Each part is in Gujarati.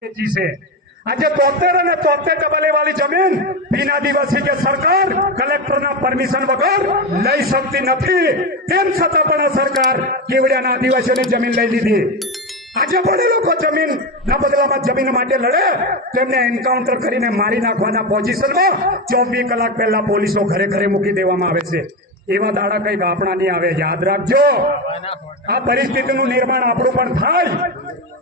આજે તોતેર અને તોતેર ડબલે વાળી જમીન બિના દિવસી કે સરકાર કલેક્ટરના પરમિશન વગર લઈ શકતી નથી તેમ છતાં પણ સરકાર કેવડિયાના આદિવાસીઓની જમીન લઈ લીધી આજે પણ લોકો જમીન ના બદલામાં જમીન માટે લડે તેમને એન્કાઉન્ટર કરીને મારી નાખવાના પોઝિશનમાં ચોવીસ કલાક પહેલા પોલીસો ઘરે ઘરે મૂકી દેવામાં આવે છે એવા દાડા કંઈક આપણા નહીં આવે, યાદ રાખજો. આ પરિસ્થિતિનું નિર્માણ આપણું પણ થાય.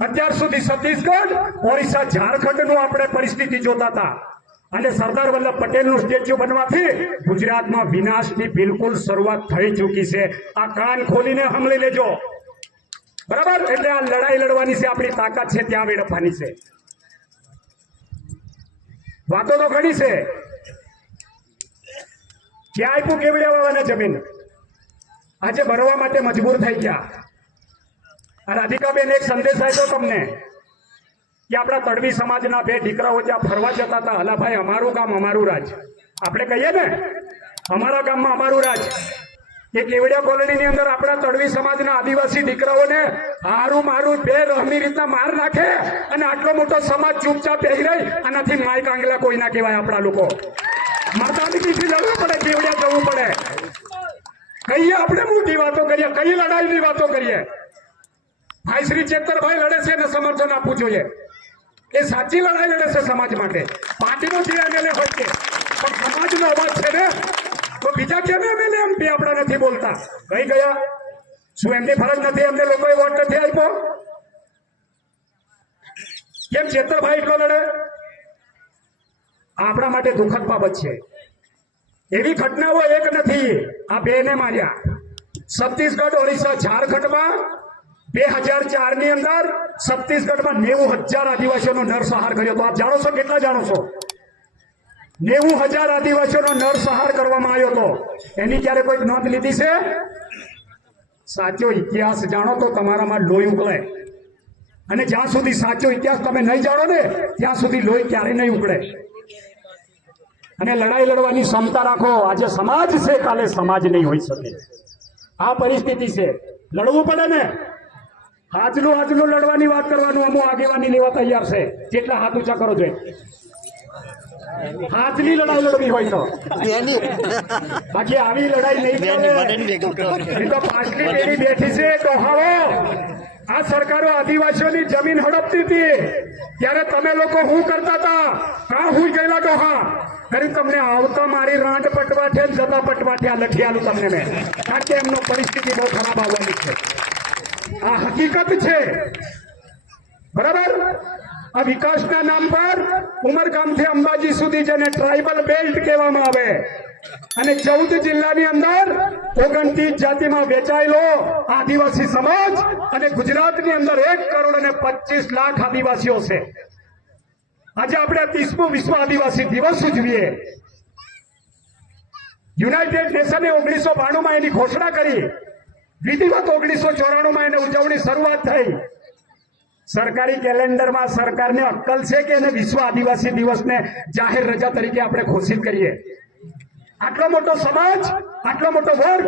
અત્યાર સુધી છત્તીસગઢ, ઓરિસ્સા, ઝારખંડનું આપણે પરિસ્થિતિ જોતા હતા. અને સરદાર વલ્લભ પટેલનું સ્ટેચ્યુ બનવાથી ગુજરાતમાં વિનાશની બિલકુલ શરૂઆત થઈ ચૂકી છે. આ કાન ખોલીને હમલી લેજો. બરાબર? એટલે આ લડાઈ લડવાની છે, આપણી તાકાત છે, ત્યાં વેડફવાની છે. વાતો તો ઘણી છે. ક્યાં આપ્યું કેવડિયા વાળાને જમીન? આજે ભરવા માટે મજબૂર થઈ ગયા. આ રાધિકાબેન એક સંદેશ આપ્યો તમને કે આપણા તડવી સમાજના બે દીકરાઓ જ્યાં ફરવા જતા હતા હલાભાઈ અમારું ગામ અમારું રાજ. આપણે કહીએ ને, અમારા ગામમાં અમારું રાજ. એ કેવડિયા કોલોનીની અંદર આપણા તડવી સમાજના આદિવાસી દીકરાઓને હારું મારું બે રહમી રીતના માર નાખે અને આટલો મોટો સમાજ ચૂપચાપ પહેરી રહી. આનાથી માય આંગલા કોઈ ના કહેવાય આપણા લોકો. મર્દાનગીથી લડવું પડે, કેવડિયા જવું પડે. કહીએ આપણે મોટી વાતો કરીએ, કઈ લડાઈની વાતો કરીએ? ભાઈ, શ્રી ચેતરભાઈ લડે છે એને સમર્થન આપવું જોઈએ. એ સાચી લડાઈ લડે છે સમાજ માટે. પાર્ટીનો જે એમએલએ હોય છે. પણ સમાજનો અવાજ છે ને, તો બીજા કેમ એમએલએ એમપી આપણા નથી બોલતા? કઈ ગયા? શું એમની ફરજ નથી? એમને લોકોએ વોટ નથી આપ્યો? કેમ ચેતરભાઈ એટલો લડે? આપણા માટે દુઃખદ બાબત છે. એવી ઘટનાઓ એક નથી. આ બેને માર્યા. છત્તીસગઢ, ઓડિશા, ઝારખંડમાં બે હજાર ચારની અંદર છત્તીસગઢમાં નેવું હજાર આદિવાસીઓનો નરસંહાર કર્યો તો આપ જાણો છો કેટલા જાણો છો? નેવું હજાર આદિવાસીઓનો નરસંહાર કરવામાં આવ્યો હતો. એની ક્યારે કોઈ નોંધ લીધી છે? સાચો ઇતિહાસ જાણો તો તમારામાં લોહી ઉકળે. અને જ્યાં સુધી સાચો ઇતિહાસ તમે નહીં જાણો ને, ત્યાં સુધી લોહી ક્યારે નહીં ઉકળે. અને લડાઈ લડવાની ક્ષમતા રાખો. આજે સમાજ છે કાલે સમાજ નહીં હોઈ શકે. આ પરિસ્થિતિ છે. લડવું પડે ને? આજનું આજનું લડવાની વાત કરવાનું અમુક આગેવાની લેવા તૈયાર છે. જેટલા હાથ ઊંચા કરો જોઈએ હાથની લડાઈ લડવી હોય તો. બાકી આવી લડાઈ નહીં. તો પાછલી પેઢી બેઠી છે તો હવે આ સરકારો આદિવાસીઓની જમીન હડપતી હતી. ત્યારે તમે લોકો હું કરતા હતા? કા હું ગયેલા ડોહા. અરે તમને આવતા મારી રાંડ પટવા છે જતા પટવાઠે આ લઠિયાલું તમને મેં. કારણ કે એમનો પરિસ્થિતિ બહુ ખરાબ આવવાની છે. આ હકીકત છે. બરાબર? આ વિકાસના નામ પર ઉમરગામથી અંબાજી સુધી જેને ટ્રાઇબલ બેલ્ટ કહેવામાં આવે અને ચૌદ જિલ્લાની અંદર ઓગણત્રીસ જાતિમાં વેચાયેલો આદિવાસી સમાજ અને ગુજરાતની અંદર એક કરોડ અને પચીસ લાખ આદિવાસીઓ છે. આજે આપણે ત્રીસમો વિશ્વ આદિવાસી દિવસ ઉજવીએ. યુનાઇટેડ નેશને ઓગણીસો બાણુંમાં એની ઘોષણા કરી. વિધિવત ઓગણીસો ચોરાણુંમાં એને ઉજવણી શરૂઆત થઈ. સરકારી કેલેન્ડરમાં સરકારને અક્કલ છે કે એને વિશ્વ આદિવાસી દિવસને જાહેર રજા તરીકે આપણે ઘોષિત કરીએ. આટલો મોટો સમાજ, આટલો મોટો વર્ગ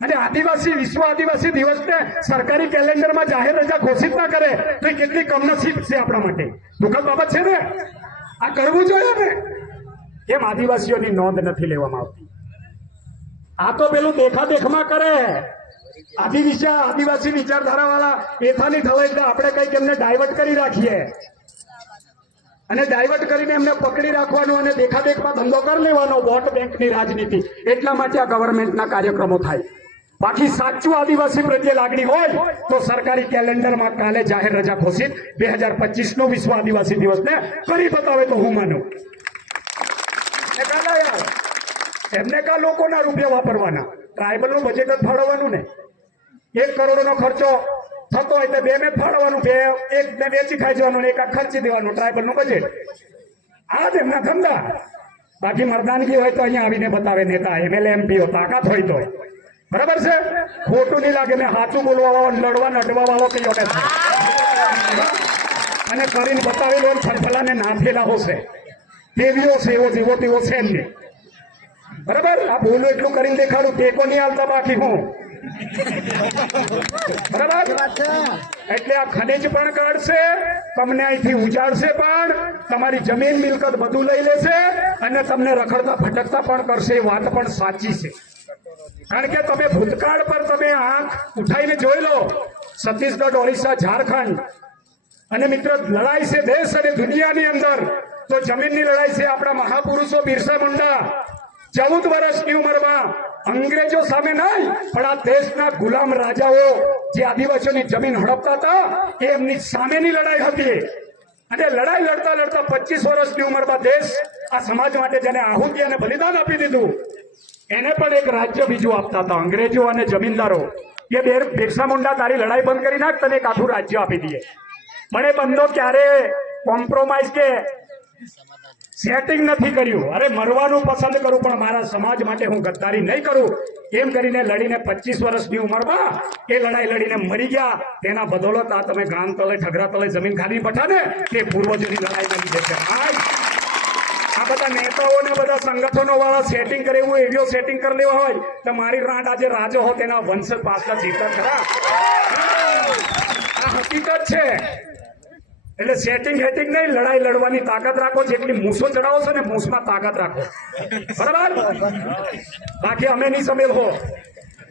અને આદિવાસી, વિશ્વ આદિવાસી દિવસને સરકારી કેલેન્ડરમાં જાહેર રજા ઘોષિત ના કરે, તો એ કેટલી કમનસીબ છે આપણા માટે. દુઃખદ બાબત છે ને? આ કરવું જોઈએ ને? એમ આદિવાસીઓની નોંધ નથી લેવામાં આવતી. આ તો પેલું દેખાદેખમાં કરે. આદિ વિશા આદિવાસી વિચારધારા વાળા એથાની થવાય આપણે કંઈક એમને ડાયવર્ટ કરી રાખીએ. અને ડાયવર્ટ કરીને એમને પકડી રાખવાનો અને દેખાદેખમાં ધંધો કરી લેવાનો વોટ બેંકની રાજનીતિ. એટલા માટે આ ગવર્મેન્ટના કાર્યક્રમો થાય. બાકી સાચું આદિવાસી પ્રત્યે લાગણી હોય તો સરકારી કેલેન્ડરમાં કાલે જાહેર રજા ઘોષિત. બે હજાર પચીસ નો વિશ્વ આદિવાસી દિવસને કરી બતાવે તો હું માનું. એમને કા લોકોના રૂપિયા વાપરવાના? ટ્રાયબલનું બજેટ જ ફાળવવાનું ને. એક કરોડનો ખર્ચો થતો હોય તો બે ને ફાળવાનું બે એક ને વેચી ખાઈ જવાનું એક ખર્ચી દેવાનું. ટ્રાઇબલનું બજેટ આ જ એમના ધંધા. બાકી મરદાનગી હોય તો અહીંયા આવીને બતાવે નેતા, એમએલએ એમપીઓ તાકાત હોય તો. બરાબર છે? ખોટું નહીં લાગે ને સાચું બોલવા વાળો લડવા નડવા વાળો કયો અને કરીને બતાવેલો ફરફલાને નાફેલા હશે. તેવીઓ છે, એવો જેવો તેવો છે એમને. બરાબર? આ બોલું એટલું કરીને દેખાડું, ટેકો નહીં આવતા બાકી હું. બરાબર? એટલે આ ખનિજ પણ કાઢશે, તમને અહીંથી ઉજાડશે પણ, તમારી જમીન મિલકત બધું લઈ લેશે અને તમને રખડતા ભટકતા પણ કરશે, એ વાત પણ સાચી છે. કારણ કે તમે ભૂતકાળ પર તમે આંખ ઉઠાઈને જોઈ લો, છત્તીસગઢ, ઓડિશા, ઝારખંડ. અને મિત્ર, લડાઈ છે દેશ અને દુનિયાની અંદર. તો જમીનની લડાઈ છે આપણા મહાપુરુષો બિરસા મુંડા. ચૌદ વર્ષની ઉંમરમાં અંગ્રેજો સામે નહીં, પણ આ દેશના ગુલામ રાજાઓ જે આદિવાસીઓની જમીન હડપતા હતા, એ એમની સામેની લડાઈ હતી. અને લડાઈ લડતા લડતા પચીસ વર્ષની ઉંમરમાં દેશ આ સમાજ માટે જેને આહુતિ અને બલિદાન આપી દીધું, એને પણ એક રાજ્ય બીજું આપતા હતા, અંગ્રેજો અને જમીનદારો. કે બે બિરસા મુંડા તારી લડાઈ બંધ કરી નાખ, તને એક આખું રાજ્ય આપી દઈએ. એ બંધો ક્યારે કોમ્પ્રોમાઇઝ કે સેટિંગ નથી કર્યું. અરે, મરવાનું પસંદ કરું, પણ મારા સમાજ માટે હું ગદ્દારી નહીં કરું. એમ કરીને લડીને પચીસ વર્ષની ઉંમરમાં એ લડાઈ લડીને મરી ગયા. તેના બદોલત આ તમે ગામ તલે ઠગરા તલે જમીન ખાલી પઠાને તે પૂર્વજોની લડાઈ બની જશે. આજ આ બધા નેતાઓ ને બધા સંગઠનો વાળા સેટિંગ કરે, એવું એવીઓ સેટિંગ કરી લેવા હોય. તો મારી રાંડ આજે રાજો હો, તેના વંશ પાછલા જીતા ખરા. આ હકીકત છે. એટલે સેટિંગ હેટિંગ નહીં, લડાઈ લડવાની તાકાત રાખો, જેટલી મૂસો ચડાવો છો ને મૂસમાં તાકાત રાખો. બરાબર? બાકી અમે નહીં સમેલ હો.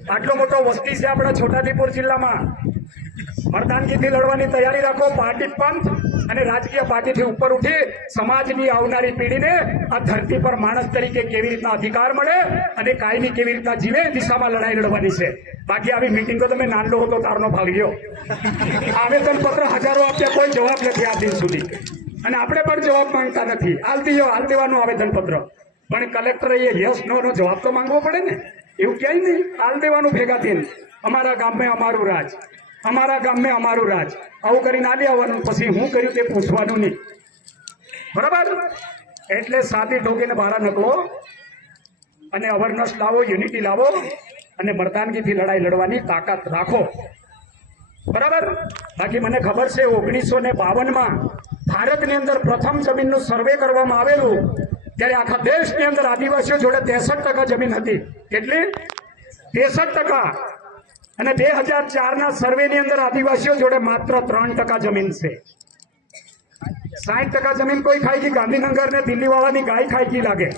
આટલો મોટો વસ્તી છે આપણા છોટાદીપુર જિલ્લામાં. મરદાનગીથી લડવાની તૈયારી રાખો, પાર્ટી પંથ અને રાજકીય પાર્ટીથી ઉપર ઉઠી સમાજની આવનારી પેઢીને આ ધરતી પર માણસ તરીકે કેવી રીતના અધિકાર મળે અને કાયમી કેવી રીતના જીવે દિશામાં લડાઈ લડવાની છે. બાકી આવી મિટિંગો તમે નાનલો હતો તારનો ભાગ લ્યો. આવેદન પત્ર હજારો આપ્યા, કોઈ જવાબ નથી આ દિન સુધી. અને આપણે પણ જવાબ માંગતા નથી. હાલ દીયો હાલ દેવાનું આવેદન પત્ર. પણ કલેક્ટરે એ યસ, નો નો જવાબ તો માંગવો પડે ને. એવું ક્યાંય નહીં. હાલ દેવાનું ભેગા થઈને. અમારા ગામમાં અમારું રાજ. અમારા ગામે અમારું રાજ. આવું કરીને આવી આવવાનું. પછી હું કર્યું તે પૂછવાનું નહીં. બરાબર? એટલે સાદી ઢોકીને બહાર નકલો અને અવરનેસ લાવો યુનિટી લાવો અને મર્દાનગીથી લડાઈ લડવાની તાકાત રાખો. બરાબર? બાકી મને ખબર છે, ઓગણીસો ને બાવનમાં ભારતની અંદર પ્રથમ જમીનનું સર્વે કરવામાં આવેલું. ત્યારે આખા દેશની અંદર આદિવાસીઓ જોડે ત્રેસઠ ટકા જમીન હતી. કેટલી? ત્રેસઠ ટકા. અને બે હજાર ચારના સર્વેની અંદર આદિવાસીઓ જોડે માત્ર ત્રણ ટકા જમીન છે. સાઠ ટકા જમીન કોઈ ખાઈ ગઈ, ગાંધીનગર ને દિલ્હી વાળાની ગાય ખાઈ ગઈ લાગે.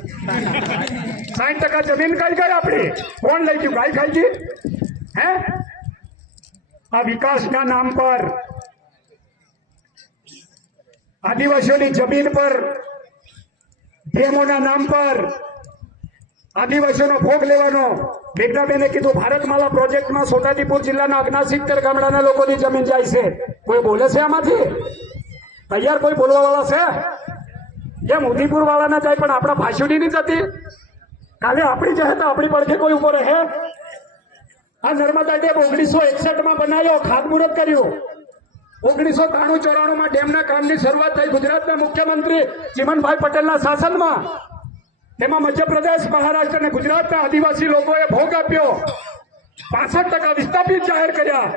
સાઠ ટકા જમીન કઈ ગઈ આપણી. કોણ લઈ ગયું? ગાય ખાઈ ગઈ? હે? આ વિકાસના નામ પર, આદિવાસીઓની જમીન પર, ડેમોના નામ પર આદિવાસીઓનો ભોગ લેવાનો. મેઘનાબેને કીધું, ભારતમાલા પ્રોજેક્ટમાં છોટાદીપુર જિલ્લાના અગના સિત્તેર ગામડાના લોકોની જમીન જાય છે. કોઈ બોલે છે આમાંથી? તૈયાર કોઈ બોલવાવાળા છે? એમ ઉદયપુર વાળાના જાય, પણ આપણા ભાષુડી ની જતી કાલે આપણી જાય તો આપણી પડખે કોઈ ઊભો રહે. આ નર્મદા ડેમ ઓગણીસો એકસઠમાં બનાવ્યો, ખાતમુહૂર્ત કર્યું. ઓગણીસો ત્રાણું ચોરાણું માં ડેમના કામની શરૂઆત થઈ ગુજરાતના મુખ્યમંત્રી ચિમનભાઈ પટેલના શાસનમાં. તેમાં મધ્યપ્રદેશ, મહારાષ્ટ્ર અને ગુજરાતના આદિવાસી લોકોએ ભોગ આપ્યો. પાસઠ ટકા વિસ્થાપિત જાહેર કર્યા.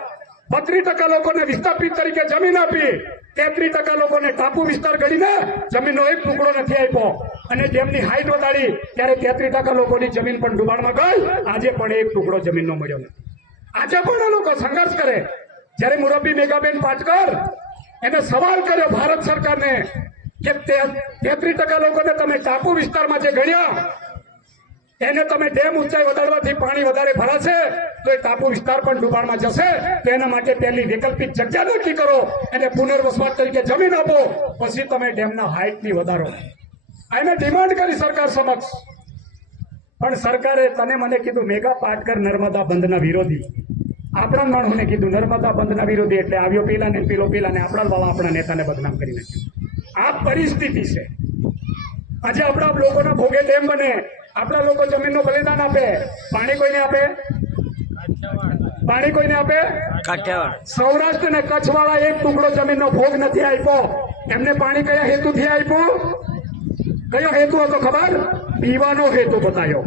બત્રીસ ટકા લોકોને વિસ્થાપિત તરીકે જમીન આપી. તેત્રીસ ટકા લોકોને ટાપુ વિસ્તાર ગણીને જમીનનો એક ટુકડો નથી આપ્યો. અને જેમની હાઈટ વધારી, ત્યારે તેત્રીસ ટકા લોકોની જમીન પણ ડુબાણમાં ગઈ. આજે પણ એક ટુકડો જમીનનો મળ્યો નથી. આજે પણ એ લોકો સંઘર્ષ કરે. જ્યારે મુરબ્બી મેઘાબેન પાટકર એને સવાલ કર્યો ભારત સરકારને કે તેત્રીસ ટકા લોકોને તમે ટાપુ વિસ્તારમાં જે ગણ્યા, એને તમે ડેમ ઊંચાઈ વધારવાથી પાણી વધારે ભરાશે, તો એ ટાપુ વિસ્તાર પણ ડુબાણમાં જશે. તો એના માટે પહેલી વૈકલ્પિક જગ્યા નક્કી કરો, એને પુનર્વસવાટ તરીકે જમીન આપો, પછી તમે ડેમના હાઇટની વધારો. એને ડિમાન્ડ કરી સરકાર સમક્ષ. પણ સરકારે તને મને કીધું, મેગા પાટકર નર્મદા બંધના વિરોધી. આપણા માણસોને કીધું, નર્મદા બંધના વિરોધી એટલે આવ્યો પેલા ને પેલો પેલા ને આપણા વાળા આપણા નેતાને બદનામ કરી નાખ્યું. આ પરિસ્થિતિ છે. આજે આપણા લોકોના ભોગે ડેમ બને આપણા લોકો જમીનનું બલિદાન આપે પાણી કોઈને આપે? પાણી કોઈને આપે? સૌરાષ્ટ્ર અને કચ્છ વાળા એક ટુકડો જમીનનો ભોગ નથી આપ્યો. એમને પાણી કયા હેતુથી આપ્યું? કયો હેતુ હતો ખબર? પીવાનો હેતુ બતાવ્યો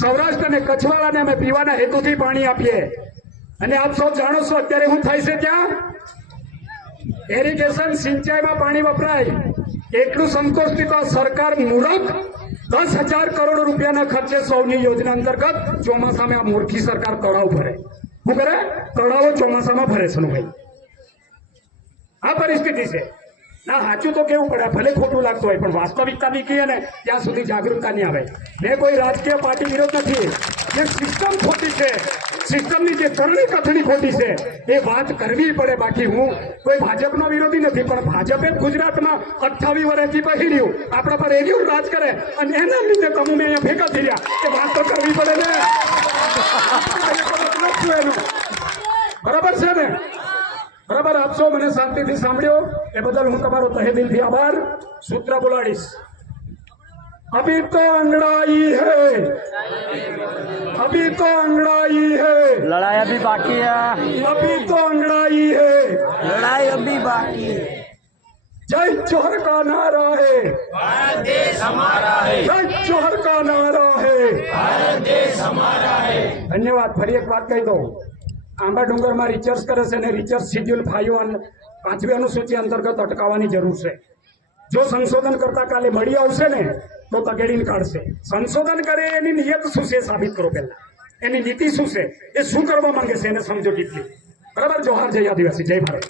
સૌરાષ્ટ્ર અને કચ્છ વાળાને અમે પીવાના હેતુથી પાણી આપીએ. અને આપ સૌ જાણો છો અત્યારે શું થાય છે ત્યાં એરિગેશન સિંચાઈમાં પાણી વપરાય. એટલું સંતોષથી તો સરકાર મૂરખ દસ હજાર કરોડ રૂપિયાના ખર્ચે સૌની યોજના અંતર્ગત ચોમાસામાં આ મૂર્ખી સરકાર તળાવ ભરે. શું કરે? તળાવો ચોમાસામાં ભરે છે ભાઈ આ પરિસ્થિતિ છે. ના, સાચું તો કેવું પડે? ભલે ખોટું લાગતું હોય, પણ વાસ્તવિકતા ની કહીએ ને, ત્યાં સુધી જાગૃતતા નહીં આવે. મેં કોઈ રાજકીય પાર્ટી વિરોધ નથી. જે સિસ્ટમ ખોટી છે સિસ્ટમની જે કરણી કથણી ખોટી છે, એ વાત કરવી પડે બાકી હું કોઈ ભાજપનો વિરોધી નથી, પણ ભાજપે ગુજરાતમાં અઠ્ઠાવી વર્ષથી પહેર્યું. આપણા પર એવી રાજ કરે અને એના લીધે તમે મેં અહીંયા ભેગા થઈ ગયા. એ વાત તો કરવી પડે ને? બરાબર છે ને? બરાબર આપશો મને શાંતિથી સાંભળ્યો. એ બદલ હું તમારો તહે દિલથી આભાર. સૂત્ર બોલાડીશ. અભી તો અંગડાઈ હે અભી તો અંગડાઈ હે लड़ाई अभी बाकी है अभी तो अंगड़ाई है लड़ाई अभी बाकी है जय जोहर का नारा है जय जोहर का नारा है ધન્યવાદ ફરી એક વાત કહી દઉં આંબા ડુંગરમાં રિસર્ચ કરે છે અને રિસર્ચ શિડ્યુલ ફાઈવ અન પાંચમી અનુસૂચિ અંતર્ગત અટકાવવાની જરૂર છે જો સંશોધન કરતા કાલે મળી આવશે ને તો તગેડીને કાઢશે. સંશોધન કરે એની નિયત શું છે સાબિત કરો પહેલા. એની નીતિ શું છે? એ શું કરવા માંગે છે એને સમજો કેટલી બરાબર? જોહાર જય આદિવાસી. જય ભારત.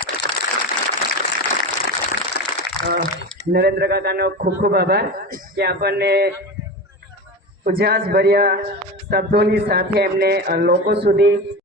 નરેન્દ્ર કાકાનો ખૂબ ખૂબ આભાર કે આપણને ઉજાસ ભર્યા શબ્દોની સાથે એમને લોકો સુધી